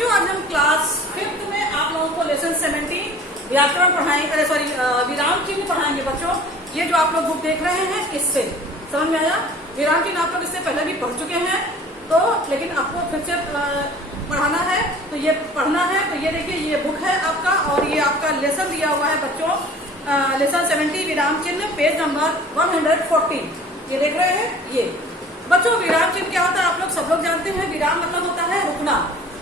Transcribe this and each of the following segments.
बच्चों आज हम क्लास 5th में आप लोगों को लेसन 17 व्याकरण पढ़ाएंगे, विराम चिन्ह पढ़ाएंगे बच्चों। ये जो आप लोग बुक देख रहे हैं इससे समझ में आया। विराम चिन्ह आप लोग इससे पहले भी पढ़ चुके हैं, तो लेकिन आपको फिर से पढ़ाना है, तो ये पढ़ना है। तो ये देखिए ये बुक है आपका, और ये आपका लेसन दिया हुआ है बच्चों, लेसन 70 विराम चिन्ह, पेज नंबर 140। ये देख रहे हैं ये बच्चों। विराम चिन्ह क्या होता है आप लोग सब लोग जानते हैं। विराम मतलब होता है रुकना।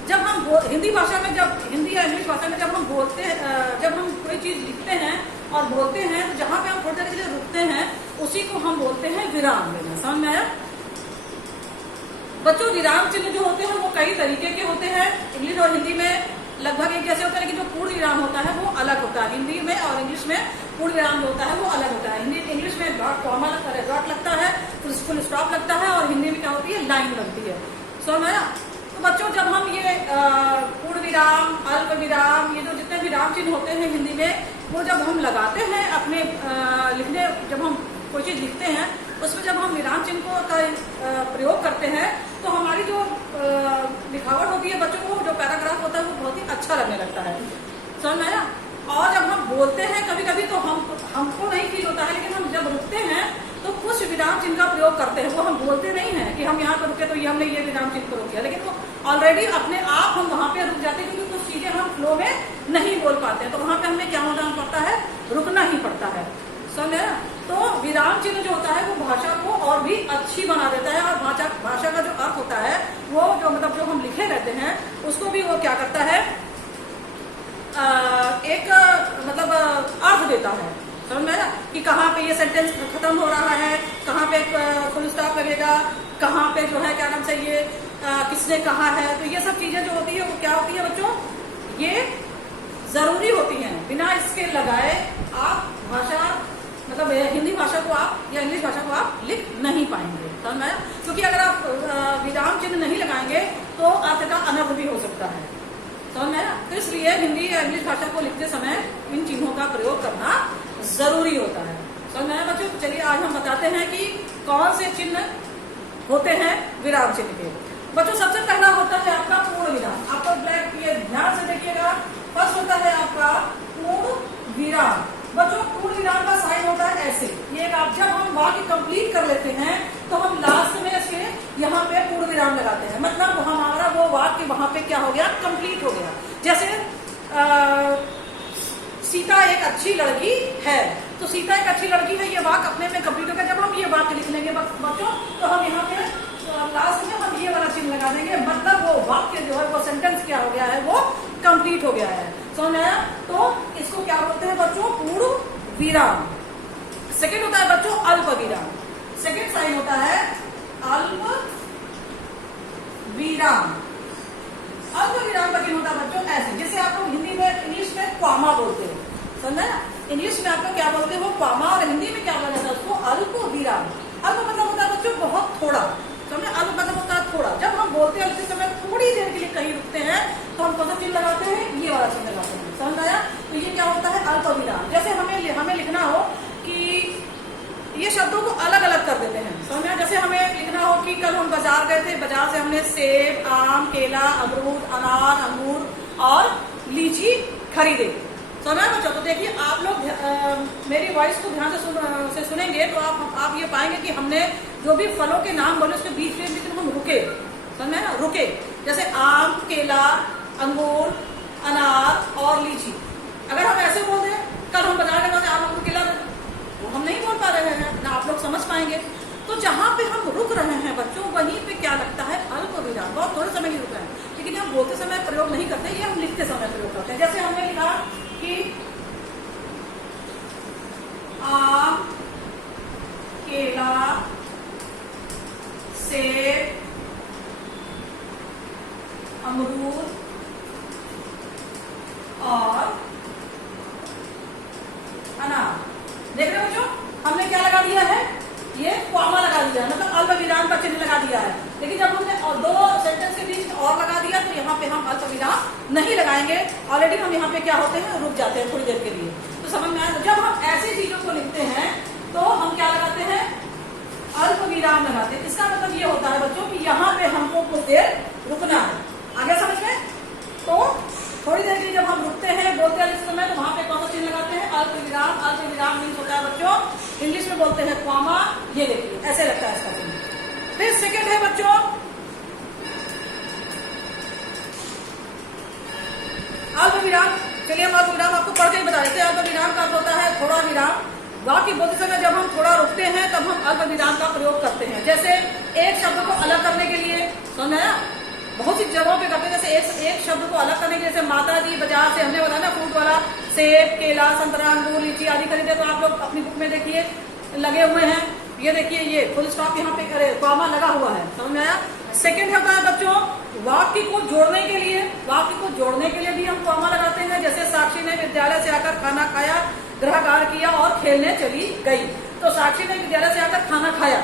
जब हम हिंदी भाषा में, जब हिंदी या इंग्लिश भाषा में जब हम बोलते हैं, जब हम कोई चीज लिखते हैं और बोलते हैं, तो जहां पे हम थोड़ी देर के लिए रुकते हैं उसी को हम बोलते हैं विराम देना। समझ में आया बच्चों। विराम चिन्ह जो होते हैं वो कई तरीके के होते हैं। इंग्लिश और हिंदी में लगभग एक जैसे होता है, लेकिन जो पूर्ण विराम होता है वो अलग होता है। हिंदी में और इंग्लिश में पूर्ण विराम जो होता है वो अलग होता है। इंग्लिश में कॉमा डॉट लगता है, फुल स्टॉप लगता है, और हिंदी में क्या होती है, लाइन लगती है। समझ में आया। तो बच्चों जब हम ये पूर्ण विराम, अल्प विराम, ये जो जितने विराम चिन्ह होते हैं हिंदी में, वो जब हम लगाते हैं अपने लिखने, जब हम कोई चीज लिखते हैं उसमें जब हम विराम चिन्ह का प्रयोग करते हैं तो हमारी जो लिखावट होती है बच्चों को, जो पैराग्राफ होता है वो बहुत ही अच्छा लगने लगता है। समझ में आया। और जब हम बोलते हैं कभी कभी तो हमको नहीं फील होता है, लेकिन हम जब रुकते हैं तो कुछ विराम चिन्ह का प्रयोग करते हैं। वो हम बोलते नहीं हैं कि हम यहाँ पर रुके तो ये हमने ये विराम चिन्ह प्रयोग किया, लेकिन वो ऑलरेडी अपने आप हम वहां पे रुक जाते हैं, क्योंकि कुछ चीजें हम फ्लो में नहीं बोल पाते हैं, तो वहां पे हमें क्या होना पड़ता है, रुकना ही पड़ता है। समझ। तो विराम चिन्ह जो होता है वो भाषा को और भी अच्छी बना देता है, और भाषा का जो अर्थ होता है वो जो मतलब जो हम लिखे रहते हैं उसको भी वो क्या करता है, एक मतलब अर्थ देता है। समझ में आया कि कहाँ पे ये सेंटेंस खत्म हो रहा है, कहाँ पे फुल स्टॉप लगेगा, कहाँ पे जो है क्या नाम से ये किसने कहा है। तो ये सब चीजें जो होती है वो क्या होती है बच्चों, ये जरूरी होती हैं। बिना इसके लगाए आप भाषा मतलब हिंदी भाषा को आप या इंग्लिश भाषा को आप लिख नहीं पाएंगे। समझ में आया। क्योंकि अगर आप विराम चिन्ह नहीं लगाएंगे तो अर्थ का अनर्थ भी हो सकता है। समझ में आया। तो इसलिए हिंदी या इंग्लिश भाषा को लिखते समय इन चिन्हों का प्रयोग करना जरूरी होता है। समझ में आया बच्चों। तो चलिए आज हम बताते हैं कि कौन से चिन्ह होते हैं विराम चिन्ह के। बच्चों सबसे पहला होता है आपका पूर्ण विराम। आपको ब्लैक किए ध्यान से देखिएगा। फर्स्ट होता है आपका पूर्ण विराम। बच्चों पूर्ण विराम का साइन होता है ऐसे, ये आप जब हम वाक्य कंप्लीट कर लेते हैं तो हम लास्ट में इसके यहाँ पे पूर्ण विराम लगाते हैं, मतलब हमारा वो वाक्य वहां पे क्या हो गया, कंप्लीट हो गया। जैसे सीता एक अच्छी लड़की है, तो सीता एक अच्छी लड़की है, ये वाक्य अपने में कंप्लीट हो गया। जब हम ये वाक्य लिख लेंगे बच्चों तो हम यहाँ पे लास्ट में हम ये वाला चिन्ह लगा देंगे, मतलब वो वाक्य जो है वो सेंटेंस क्या हो गया है, वो कंप्लीट हो गया है। समझ आया। तो इसको क्या बोलते हैं बच्चों, पूर्ण विराम। सेकंड होता है बच्चों अल्प विराम। सेकंड साइन होता है अल्प विराम। अल्प विराम का चिन्ह होता है बच्चों ऐसे, जैसे आप लोग हिंदी में इंग्लिश में कॉमा बोलते हो, समझा ना। इंग्लिश में आप लोग क्या बोलते हो, कॉमा, और हिंदी में क्या बोला जाता है उसको, अल्प विराम। अल्प मतलब होता है बच्चों बहुत थोड़ा। समझे। अल्प मतलब होता है थोड़ा। जब हम बोलते हैं उसी समय थोड़ी देर के लिए कहीं रुकते हैं तो हम कौन सा चिन्ह लगाते हैं, ये वाला चिन्ह लगाते हैं। समझ आया। तो ये क्या होता है, अल्प विराम। जैसे हमें लिखना हो कि ये शब्दों को अलग अलग कर देते हैं। समझ में। जैसे हमें लिखना हो कि कल हम बाजार गए थे, बाजार से हमने सेब, आम, केला, अमरूद, अनार, अंगूर और लीची खरीदे। समझ बच्चों। तो देखिए आप लोग मेरी वॉइस को ध्यान से सुनेंगे तो आप ये पाएंगे कि हमने जो भी फलों के नाम बोले उसके बीच में हम रुके। समझ में ना, रुके। जैसे आम, केला, अंगूर, अनार और लीची। अगर हम ऐसे बोल दें कल हम बाजार गए थे, आम, अंगूर, केला, वो हम नहीं बोल पा रहे हैं ना, आप लोग समझ पाएंगे। तो जहां पे हम रुक रहे हैं बच्चों वहीं पे क्या लगता है, अल्प विराम। बहुत थोड़े समय ही रुका है, लेकिन हम बोलते समय प्रयोग नहीं करते, ये हम लिखते समय प्रयोग करते हैं। जैसे हमने लिखा कि आम, केला, सेब, अमरूद और अनार। देख रहे हो बच्चों, हमने क्या लगा दिया है, ये कॉमा लगा दिया है, मतलब अल्प विराम का चिन्ह लगा दिया है। लेकिन जब हमने दो सेंटेंस के बीच और लगा दिया तो यहाँ पे हम अल्प विराम नहीं लगाएंगे। ऑलरेडी हम यहाँ पे क्या होते हैं, रुक जाते हैं थोड़ी देर के लिए। तो समझ में आया। जब हम ऐसी चीजों को लिखते हैं तो हम क्या लगाते हैं, अल्प विराम लगाते हैं। इसका मतलब ये होता है बच्चों कि यहाँ पे हमको कुछ देर रुकना है। आगे समझ में। सेकंड है बच्चों अल्प विराम। चलिए हम अल्प विराम आपको पढ़ के ही बता देते हैं। अल्प विराम का अर्थ होता है थोड़ा विराम। वाक्य बोलते समय जब हम थोड़ा रुकते हैं तब हम अल्प विराम का प्रयोग करते हैं। जैसे एक शब्द को अलग करने के लिए, समझ आया, बहुत सी जगहों पे करते हैं। जैसे एक शब्द को अलग करने के लिए, जैसे माता जी बाजार से, हमने बताया ना फ्रूट वाला, सेब, केला, संतरा, अंगूर, लीची आदि खरीदे, तो आप लोग अपनी बुक में देखिए लगे हुए हैं। ये देखिए ये फुल स्टॉप यहाँ पे करे कॉमा लगा हुआ है, समझ में आया। सेकंड होता है बच्चों वाक्य को जोड़ने के लिए। वाक्य को जोड़ने के लिए भी हम कॉमा लगाते हैं। जैसे साक्षी ने विद्यालय से आकर खाना खाया, गृह कार्य किया और खेलने चली गई। तो साक्षी ने विद्यालय से आकर खाना खाया,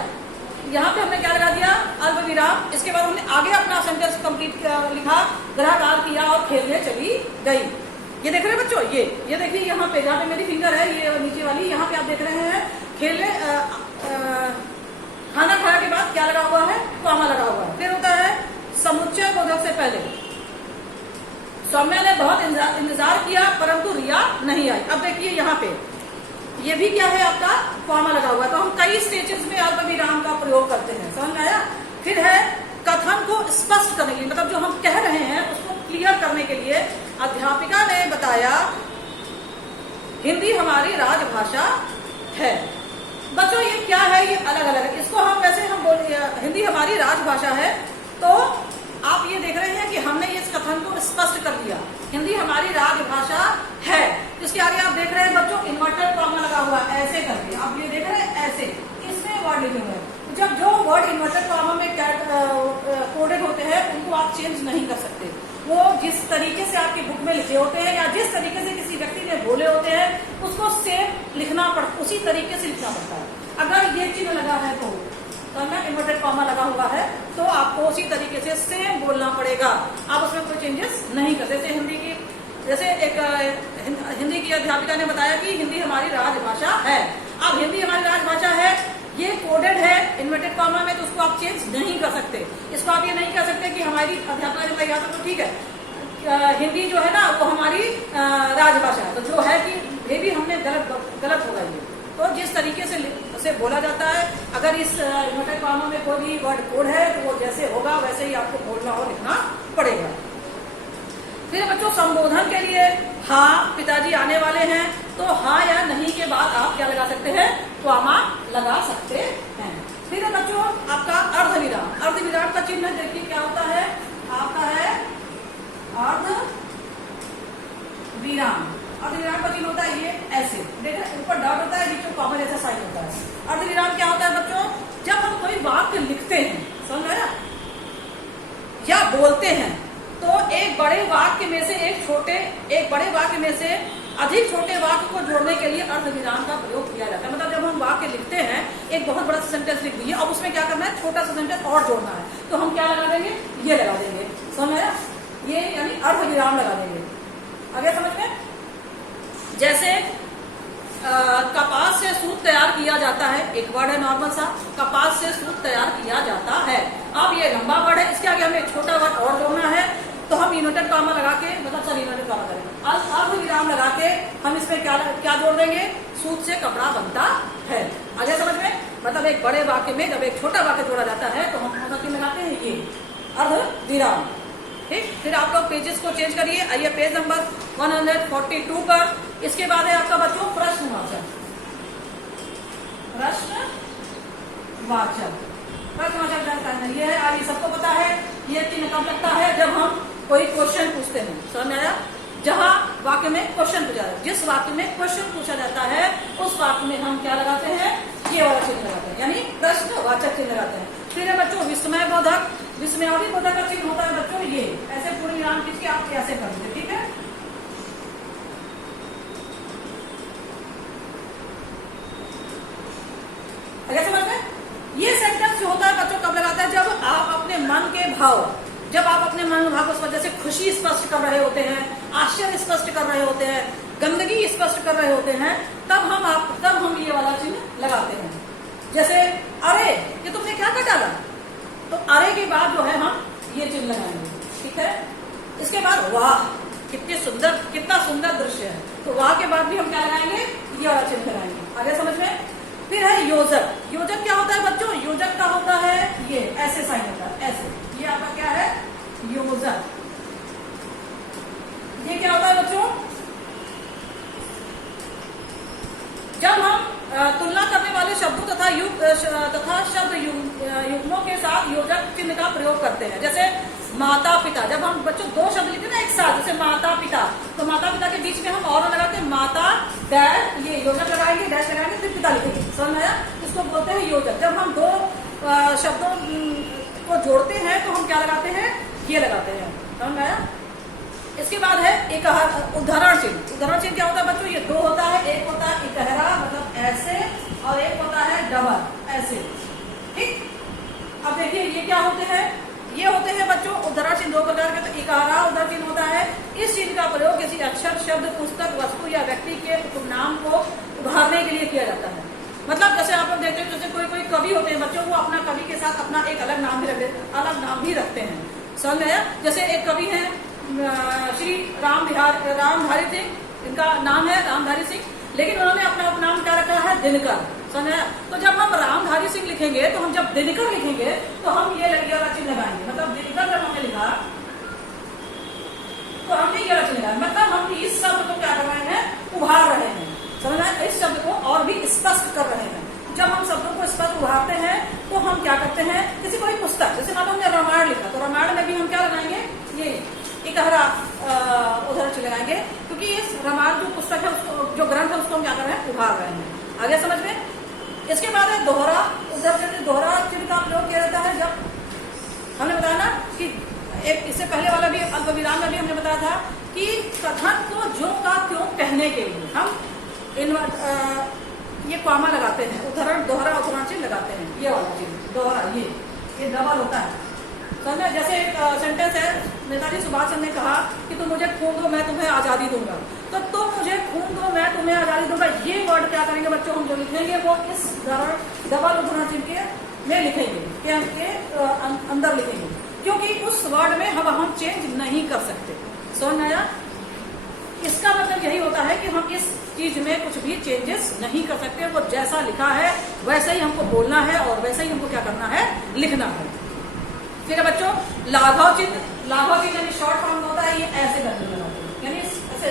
यहाँ पे हमने क्या लगा दिया, अल्प विराम। इसके बाद हमने आगे अपना सेंटेंस कंप्लीट लिखा, गृह कार्य किया और खेलने चली गई। ये देख रहे हैं बच्चों, ये देखिए यहाँ पे, जहाँ पे मेरी फिंगर है, ये नीचे वाली, यहाँ पे आप देख रहे हैं खेलने खाना खाया के बाद क्या लगा हुआ है, कॉमा लगा हुआ है। फिर होता है समुच्चय बोधक से पहले। सौम्या ने बहुत इंतजार किया परंतु रिया नहीं आई। अब देखिए यहाँ पे ये भी क्या है, आपका कॉमा लगा हुआ है। तो हम कई स्टेजेस में अल्प विराम का प्रयोग करते हैं, समझ में आया। फिर है कथन को स्पष्ट करने के लिए, मतलब जो हम कह रहे हैं उसको क्लियर करने के लिए। अध्यापिका ने बताया हिंदी हमारी राजभाषा है। बच्चों ये क्या है, ये अलग अलग है। इसको हम वैसे हम बोल, हिंदी हमारी राजभाषा है, तो आप ये देख रहे हैं कि हमने इस कथन को स्पष्ट कर दिया, हिंदी हमारी राजभाषा है। इसके आगे आप देख रहे हैं बच्चों इन्वर्टेड कॉमा लगा हुआ है, ऐसे करके आप ये देख रहे हैं, ऐसे इसमें वर्ड लिखे हुए हैं। जब जो वर्ड इन्वर्टेड कॉमा में कोडेड होते हैं उनको आप चेंज नहीं कर सकते। वो जिस तरीके से आपकी बुक में लिखे होते हैं या जिस तरीके से किसी व्यक्ति ने बोले होते हैं उसको सेम लिखना पड़ता, उसी तरीके से लिखना पड़ता है। अगर ये चिन्ह लगा है तो इन्वर्टेड कॉमा लगा हुआ है तो आपको उसी तरीके से सेम बोलना पड़ेगा, आप उसमें कोई चेंजेस नहीं कर। जैसे एक हिंदी की अध्यापिका ने बताया कि हिंदी हमारी राजभाषा है। अब हिंदी हमारी राजभाषा है, ये कोडेड है इन्वर्टेड कॉमा में, तो उसको आप चेंज नहीं कर सकते। इसको आप ये नहीं कह सकते कि हमारी अध्यापक ने बताया तो ठीक है, हिंदी जो है ना वो हमारी राजभाषा है, तो जो है कि ये भी हमने गलत होगा ये। तो जिस तरीके से बोला जाता है, अगर इस इन्वर्टेड कॉमा में कोई भी वर्ड कोड है तो वो जैसे होगा वैसे ही आपको बोलना और लिखना पड़ेगा। फिर बच्चों संबोधन के लिए, हाँ पिताजी आने वाले हैं, तो हाँ या नहीं के बाद आप क्या लगा सकते हैं, कॉमा लगा सकते हैं। फिर बच्चों आपका अर्धविराम। अर्धविराम का चिन्ह देखिए क्या होता है, आपका है अर्धविराम। अर्धविराम का चिन्ह होता है ये ऐसे, देखिए ऊपर डॉट होता है, नीचे कॉमा जैसा साइन होता है। अर्धविराम क्या होता है बच्चों, जब हम कोई वाक्य लिखते हैं, समझ आया, या बोलते हैं, तो एक बड़े वाक्य में से अधिक छोटे वाक्य को जोड़ने के लिए अर्धविराम का प्रयोग किया जाता है। मतलब जब हम वाक्य लिखते हैं, एक बहुत बड़ा सेंटेंस लिख दिए, अब उसमें क्या करना है, छोटा सा सेंटेंस और जोड़ना है, तो हम क्या लगा देंगे, ये लगा देंगे, समझ आया, ये यानी अर्धविराम लगा देंगे। आगे समझ में, जैसे कपास से सूत तैयार किया जाता है, एक वर्ड है नॉर्मल सा, कपास से सूत तैयार किया जाता है। अब ये लंबा वर्ड है, इसके आगे हमें एक छोटा वर्ड और जोड़ना है, तो हम इन्वर्टेड कॉमा लगा के, मतलब सर इन्वर्टेड कॉमा करेंगे, अर्धविराम लगा के हम इसमें क्या जोड़ देंगे, सूत से कपड़ा बनता है। आगे समझ में, मतलब एक बड़े वाक्य में जब एक छोटा वाक्य जोड़ा जाता है तो हम कौन सा लगाते हैं, ये अर्धविराम। ठीक, फिर आप लोग पेजेस को चेंज करिए, आइए पेज नंबर 142 पर। इसके बाद है आपका बच्चों प्रश्नवाचक। प्रश्नवाचक ये है, आज सबको पता है, ये चिन्ह कब लगता है, जब हम कोई क्वेश्चन पूछते हैं, समझ में आया, जहां वाक्य में क्वेश्चन पूछा जाता है, जिस वाक्य में क्वेश्चन पूछा जाता है उस वाक्य में हम क्या लगाते हैं, ये वाला चिन्ह लगाते हैं, यानी प्रश्नवाचक चिन्ह लगाते हैं। फिर है बच्चों विस्मय बोधक। विस्मयावली बोधक का चिन्ह होता है बच्चों ये, ऐसे पूर्ण विराम खींच आप कैसे करेंगे, ठीक है। अगर समझ में, ये सेंटेंस जो होता है बच्चों कब लगाता है, जब आप अपने मन के भाव, जब आप अपने मन भाव को जैसे खुशी स्पष्ट कर रहे होते हैं, आश्चर्य स्पष्ट कर रहे होते हैं, गंदगी स्पष्ट कर रहे होते हैं, तब हम ये वाला चिन्ह लगाते हैं। जैसे अरे ये तुमने क्या कर डाला, तो अरे के बाद जो है हम ये चिन्ह लगाएंगे, ठीक है। इसके बाद वाह कितना सुंदर दृश्य है, तो वाह के बाद भी हम क्या लगाएंगे, ये वाला चिन्ह लगाएंगे। आगे समझ में। फिर है योजक। योजक क्या होता है बच्चों, योजक का होता है ये ऐसे योजक चिन्ह का प्रयोग करते हैं। जैसे माता पिता, जब हम बच्चों दो शब्द लिखते हैं ना एक साथ, जैसे माता पिता, तो माता पिता के बीच में हम और लगाते हैं माता डैश, ये योजक लगाएंगे, डैश लगाएंगे, फिर पिता लिखेंगे, समझ आया? इसको बोलते हैं योजक। जब हम दो शब्दों को जोड़ते हैं तो हम क्या लगाते हैं, ये लगाते हैं, समझ आया? इसके बाद है एक उदाहरण चिन्ह। उदाहरण चिन्ह क्या होता है बच्चों, ये दो होता है, एक होता है इकहरा मतलब ऐसे, और एक होता है डबल ऐसे, ठीक। अब देखिए ये क्या होते हैं, ये होते हैं बच्चों उदाहरण चिन्ह दो प्रकार के। तो इकहरा उदाहरण चिन्ह होता है, इस चिन्ह का प्रयोग किसी अक्षर, शब्द, पुस्तक, वस्तु या व्यक्ति के उपनाम को उभारने के लिए किया जाता है। मतलब जैसे आप लोग देखते हैं, जैसे कोई कोई कवि होते हैं बच्चों, वो अपना कवि के साथ अपना एक अलग नाम भी रखते हैं, समझ में आया? जैसे एक कवि है श्री रामधारी सिंह, इनका नाम है रामधारी सिंह, लेकिन उन्होंने अपना उपनाम क्या रखा है, दिनकर, समझ। तो जब हम रामधारी सिंह लिखेंगे, तो हम जब दिनकर लिखेंगे तो हम ये वाला चिन्ह लगाएंगे। मतलब दिनकर जब हमने लिखा तो हमने ये वाला चिन्ह लगाया, मतलब हम इस शब्द को क्या कर रहे हैं, उभार रहे हैं, समझ में? इस शब्द को और भी स्पष्ट कर रहे हैं। जब हम शब्दों को स्पष्ट उभारते हैं तो हम क्या करते हैं, किसी कोई पुस्तक, जैसे मान लो हमने रामायण लिखा, तो रामायण में भी हम क्या लगाएंगे, ये इकहरा उदाहरण चिन्ह लगाएंगे, क्योंकि इस रामायण जो पुस्तक है, उसको जो ग्रंथ है, उसको हम क्या कर रहे हैं, उभार रहे हैं। आगे समझ में? इसके बाद है दोहरा उदाहरण चिन्ह। दोहरा चिन्ह का प्रयोग किया जाता है जब हमने बताया ना कि एक इससे पहले वाला भी अल्प विराम में भी हमने बताया था कि कथन को जो का त्यों कहने के लिए हम ये कॉमा लगाते हैं, उदाहरण दोहरा उदाहरण चिन्ह लगाते हैं, ये वाला चिन्ह दोहरा, ये डबल होता है, समझे? जैसे एक सेंटेंस है, नेताजी सुभाष चंद्र ने कहा कि तुम मुझे खून दो मैं तुम्हें आजादी दूंगा, तो तुम मुझे खून दो मैं तुम्हें आजादी दूंगा, ये वर्ड क्या करेंगे बच्चों, हम जो लिखेंगे वो इस डबल उदाहरण चिन्ह के में लिखेंगे, के अंदर लिखेंगे, क्योंकि उस वर्ड में हम चेंज नहीं कर सकते, समझ आया? इसका मतलब यही होता है कि हम इस चीज में कुछ भी चेंजेस नहीं कर सकते, वो जैसा लिखा है वैसे ही हमको बोलना है और वैसे ही हमको क्या करना है, लिखना है। फिर बच्चों लाघव चिन्ह। लाघव चिन्ह यानी शॉर्ट फॉर्म में होता है, ये ऐसे करके लगाते हैं, यानी ऐसे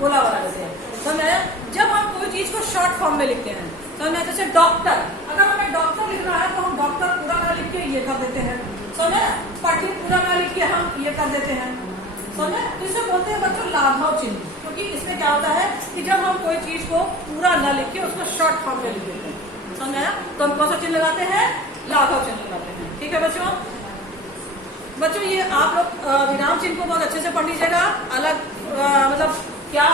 गोला वाला जैसे, समझ आया? जब हम कोई चीज को शॉर्ट फॉर्म में लिखते हैं, समझ आया? जैसे डॉक्टर, अगर हमें डॉक्टर लिखना है तो हम डॉक्टर पूरा ना लिख के ये कर देते हैं, समझ आया? पठित पूरा ना लिख के हम ये कर देते हैं, समझे? तो इसे बोलते हैं बच्चों लाघव चिन्ह, क्योंकि इसमें क्या होता है कि जब हम कोई चीज को पूरा न लिख के उसको शॉर्ट फॉर्म में लिख देते हैं, समझ आया? तो हम कौन सा चिन्ह लगाते हैं, लाघव चिन्ह लगाते हैं, ठीक है बच्चों? बच्चों ये आप लोग विराम चिन्ह को बहुत अच्छे से पढ़ लीजिएगा। अलग मतलब क्या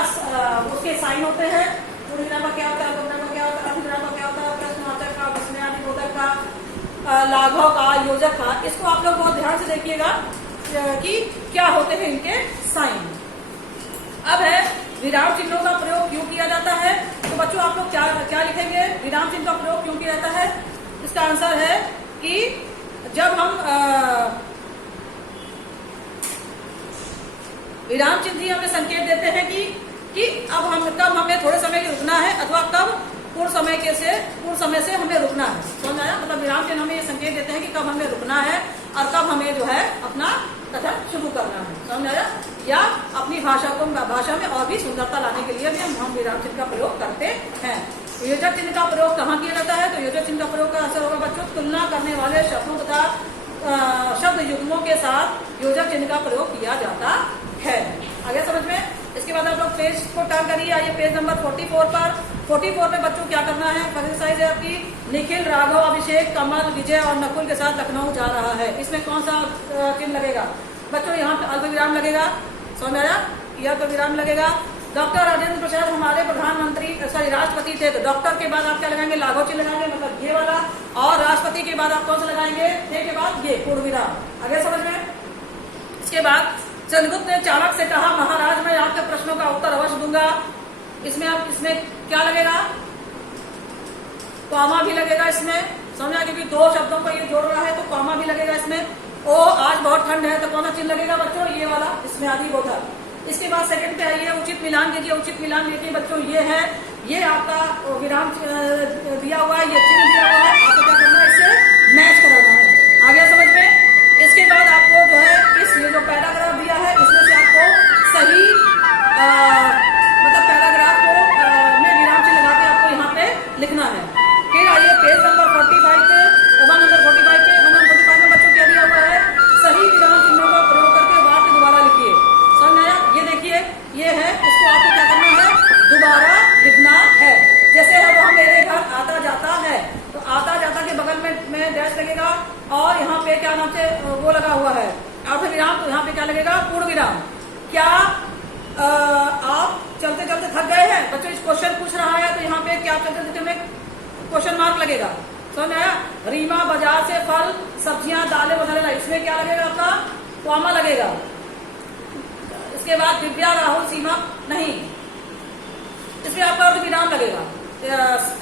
उसके साइन होते हैं, पूर्णविराम का क्या होता है, अल्पविराम का क्या होता है, अर्धविराम का क्या होता है, प्रश्नवाचक का, विस्मयादिबोधक का, लाघव का, योजक का, इसको आप लोग बहुत ध्यान से देखिएगा कि क्या होते हैं इनके साइन। अब है विराम चिन्हों का प्रयोग क्यों किया जाता है, तो बच्चों आप लोग क्या लिखेंगे, विराम चिन्ह का प्रयोग क्यों किया जाता है? इसका आंसर है कि जब हम विराम चिन्ह ही हमें संकेत देते हैं कि अब कब हमें थोड़े समय के रुकना है अथवा कब पूर्ण समय से हमें रुकना है, समझ आया? मतलब विराम चिन्ह हमें ये संकेत देते हैं कि कब हमें रुकना है और कब हमें जो है अपना कथन शुरू करना है, समझ आया? या अपनी भाषा में और भी सुंदरता लाने के लिए भी हम विराम चिन्ह का प्रयोग करते हैं। योजक चिन्ह का प्रयोग कहाँ किया जाता है, तो योजक चिन्ह का प्रयोग का असर होगा बच्चों तुलना करने वाले शब्दों तथा शब्द युग्मों के साथ योजक चिन्ह का प्रयोग किया जाता है। आगे समझ में? इसके बाद आप लोग पेज को टर्न करिए, आइए पेज नंबर 44 पर। 44 में बच्चों क्या करना है, एक्सरसाइज है आपकी, निखिल, राघव, अभिषेक, कमल, विजय और नकुल के साथ लखनऊ जा रहा है। इसमें कौन सा चिन्ह लगेगा बच्चों, यहाँ पे अल्पविराम लगेगा, समझ में आया? यह अल्पविराम लगेगा। डॉक्टर राजेंद्र प्रसाद हमारे प्रधानमंत्री राष्ट्रपति थे, तो डॉक्टर के बाद आप क्या लगाएंगे, लाघव चिन्ह लगाएंगे, मतलब ये वाला, और राष्ट्रपति के बाद आप कौन सा लगाएंगे, थे के बाद ये पूर्ण विराम। आगे समझ में? इसके बाद चंद्रगुप्त ने चाणक्य से कहा, महाराज मैं आपके प्रश्नों का उत्तर अवश्य दूंगा। इसमें क्या लगेगा, कॉमा भी लगेगा इसमें, समझा? क्योंकि दो शब्दों को ये जोड़ रहा है तो कॉमा भी लगेगा इसमें। ओ आज बहुत ठंड है, तो कौन सा चिन्ह लगेगा बच्चों, ये वाला, इसमें आदि बोधक। इसके बाद सेकंड पे आइए, उचित मिलान कीजिए। उचित मिलान देखिए बच्चों, ये है, ये आपका विराम दिया हुआ है, ये चिन्ह दिया हुआ है, आपको क्या करना है, इससे मैच कराना है। आगे समझ में? इसके बाद आपको जो है ये जो पैराग्राफ दिया है इसमें से आपको सही मतलब पैराग्राफ को में विराम चिन्ह लगा के आपको यहाँ पे लिखना है। फिर आइए पेज नंबर 45 पे, 145 पे, 145 में बच्चों क्या वो लगा हुआ है अर्ध विराम, तो यहाँ पे क्या लगेगा? पूर्ण विराम। क्या आप चलते चलते थक गए हैं? बच्चों इस क्वेश्चन पूछ रहा है, तो यहाँ पे क्या चलते चलते में क्वेश्चन मार्क लगेगा। समझ में आया? रीमा बाजार से फल सब्जियां दालें वगैरह, इसमें क्या लगेगा? आपका कॉमा लगेगा। इसके बाद दिव्या राहुल सीमा, नहीं, इसमें आपका अर्ध विराम लगेगा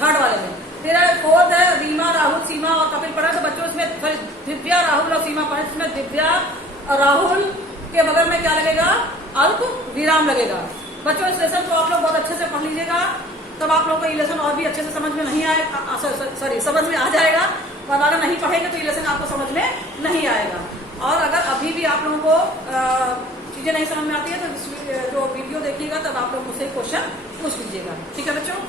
थर्ड वाले में। फिर फोर्थ है रीमा राहुल सीमा और कपिल पढ़ा, तो बच्चों इसमें दिव्या राहुल और सीमा पढ़े, इसमें दिव्या राहुल के बगल में क्या लगेगा? अल्प विराम लगेगा। बच्चों इस लेसन को आप लोग बहुत अच्छे से पढ़ लीजिएगा, तब आप लोगों को ये लेसन और भी अच्छे से समझ में नहीं आएगा, सॉरी समझ में आ जाएगा। और अगर नहीं पढ़ेंगे तो ये लेसन आपको समझ में नहीं आएगा। और अगर अभी भी आप लोगों को चीजें नहीं समझ में आती है तो जो वीडियो देखिएगा तब आप लोग मुझसे क्वेश्चन पूछ लीजिएगा। ठीक है बच्चों?